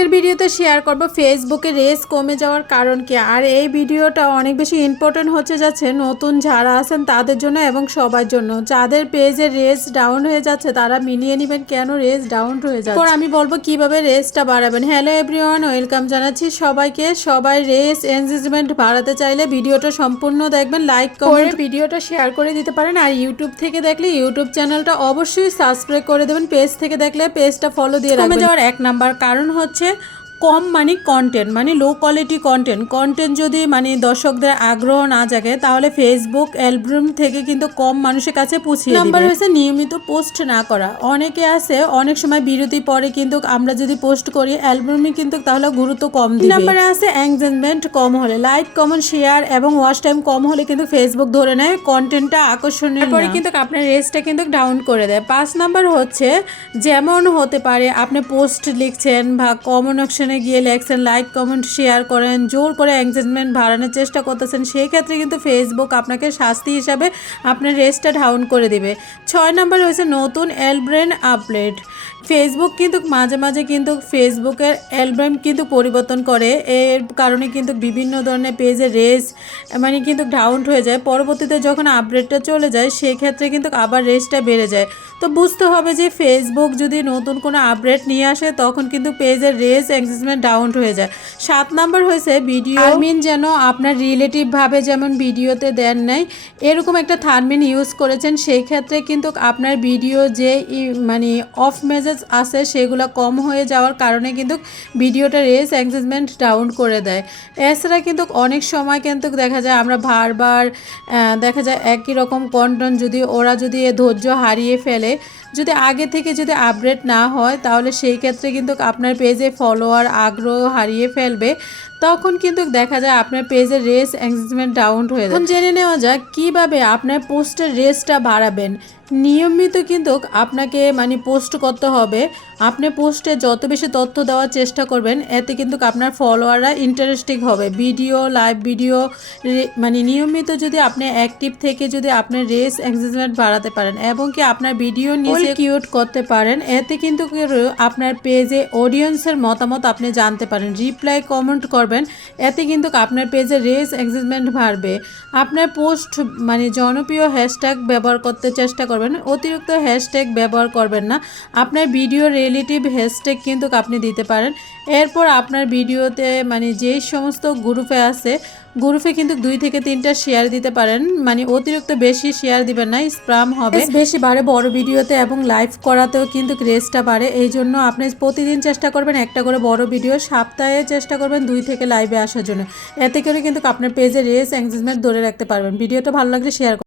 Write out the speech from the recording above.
আজকের ভিডিওতে শেয়ার করব ফেসবুকে রেস কমে যাওয়ার কারণ কি? আর এই ভিডিওটা অনেক বেশি ইম্পর্টেন্ট হচ্ছে যাচ্ছে নতুন যারা আছেন তাদের জন্য এবং সবার জন্য। যাদের পেজে রেস ডাউন হয়ে যাচ্ছে তারা মিলিয়ে নেবেন কেন রেস ডাউন হয়ে যাচ্ছে? আমি বলব কীভাবে রেসটা বাড়াবেন। হ্যালো এভরিওয়ান ওয়েলকাম জানাচ্ছি সবাইকে। সবাই রেস এনগেজমেন্ট বাড়াতে চাইলে ভিডিওটা সম্পূর্ণ দেখবেন লাইক করে ভিডিওটা শেয়ার করে দিতে পারেন। আর ইউটিউব থেকে দেখলে ইউটিউব চ্যানেলটা অবশ্যই সাবস্ক্রাইব করে দেবেন। পেজ থেকে দেখলে পেজটা ফলো দিয়ে রাখবেন। যাওয়ার এক নাম্বার কারণ হচ্ছে ね。কম মানে কন্টেন্ট মানে লো কোয়ালিটি কন্টেন্ট কন্টেন্ট যদি মানে দর্শকদের আগ্রহ না জাগে তাহলে ফেসবুক অ্যালবাম থেকে কিন্তু কম মানুষের কাছে পৌঁছে নাম্বার হচ্ছে নিয়মিত পোস্ট না করা। অনেকে আছে অনেক সময় বিরতি পরে কিন্তু আমরা যদি পোস্ট করি অ্যালবামে কিন্তু তাহলে গুরুত্ব কম দিবে। নাম্বারে আছে এঙ্গেজমেন্ট কম হলে লাইক কমেন্ট শেয়ার এবং ওয়াচ টাইম কম হলে কিন্তু ফেসবুক ধরে নেয় কন্টেন্টটা আকর্ষণীয় পরে কিন্তু আপনার রেসটা কিন্তু ডাউন করে দেয়। পাঁচ নাম্বার হচ্ছে যেমন হতে পারে আপনি পোস্ট লিখছেন বা কমন অপশনে গিয়ে লেখছেন লাইক কমেন্ট শেয়ার করেন, জোর করে এঙ্গেজমেন্ট বাড়ানোর চেষ্টা করতেছেন সেই ক্ষেত্রে কিন্তু ফেসবুক আপনাকে শাস্তি হিসাবে আপনার রেসটা ডাউন করে দেবে। ছয় নম্বর হয়েছে নতুন অ্যালব্রেন আপডেট ফেসবুক কিন্তু মাঝে মাঝে কিন্তু ফেসবুকের অ্যালবাম কিন্তু পরিবর্তন করে। এর কারণে কিন্তু বিভিন্ন ধরনের পেজে রেস মানে কিন্তু ডাউন হয়ে যায়। পরবর্তীতে যখন আপডেটটা চলে যায় সেক্ষেত্রে কিন্তু আবার রেসটা বেড়ে যায়। তো বুঝতে হবে যে ফেসবুক যদি নতুন কোনো আপডেট নিয়ে আসে তখন কিন্তু পেজের রেস এক্সিসমেন্ট ডাউন হয়ে যায়। সাত নাম্বার হয়েছে ভিডিও থার্মিন যেন আপনার রিলেটিভভাবে যেমন ভিডিওতে দেন নাই এরকম একটা থার্মিন ইউজ করেছেন। সেই ক্ষেত্রে কিন্তু আপনার ভিডিও যে ই- মানে অফ মেসেজ আছে সেগুলো কম হয়ে যাওয়ার কারণে কিন্তু ভিডিওটা রেস অ্যাক্সেসমেন্ট ডাউন করে দেয়। এছাড়া কিন্তু অনেক সময় কিন্তু দেখা যায় আমরা বারবার দেখা যায় একই রকম কন্টেন্ট যদি, ওরা যদি ধৈর্য হারিয়ে ফেলে যদি আগে থেকে যদি আপডেট না হয়, তাহলে সেই ক্ষেত্রে কিন্তু আপনার পেজে ফলোয়ার আগ্রহ হারিয়ে ফেলবে। তখন কিন্তু দেখা যায় আপনার পেজের রেস এঙ্গেজমেন্ট ডাউন হয়ে যায়। জেনে নেওয়া যাক কীভাবে আপনার পোস্টের রেসটা বাড়াবেন। নিয়মিত কিন্তু আপনাকে মানে পোস্ট করতে হবে। আপনি পোস্টে যত বেশি তথ্য দেওয়ার চেষ্টা করবেন, এতে কিন্তু আপনার ফলোয়াররা ইন্টারেস্টিং হবে। ভিডিও লাইভ ভিডিও মানে নিয়মিত যদি আপনি অ্যাক্টিভ থেকে যদি আপনার রেস এক্সারসাইজ বাড়াতে পারেন, এবং কি আপনার ভিডিও নিচে কিউট করতে পারেন। এতে কিন্তু আপনার পেজে অডিয়েন্সের মতামত আপনি জানতে পারেন। রিপ্লাই কমেন্ট করবেন। এতে কিন্তু আপনার পেজে রেস এক্সাইজমেন্ট বাড়বে। আপনার পোস্ট মানে জনপ্রিয় হ্যাশট্যাগ ব্যবহার করতে চেষ্টা করবেন। অতিরিক্ত হ্যাশট্যাগ ব্যবহার করবেন না। আপনার ভিডিও রিলেটিভ হ্যাশট্যাগ কিন্তু আপনি দিতে পারেন। এরপর আপনার ভিডিওতে মানে যেই সমস্ত গ্রুপে আছে গ্রুপে কিন্তু দুই থেকে তিনটা শেয়ার দিতে পারেন। মানে অতিরিক্ত বেশি শেয়ার দিবেন না স্প্রাম হবে। বেশি বাড়ে বড় ভিডিওতে এবং লাইভ করাতেও কিন্তু ক্রেজটা বাড়ে। এই জন্য আপনি প্রতিদিন চেষ্টা করবেন একটা করে বড় ভিডিও সপ্তাহে চেষ্টা করবেন দুই থেকে লাইভে আসার জন্য। এতে করে কিন্তু আপনার পেজে রেস এঙ্গেজমেন্ট ধরে রাখতে পারবেন। ভিডিওটা ভালো লাগলে শেয়ার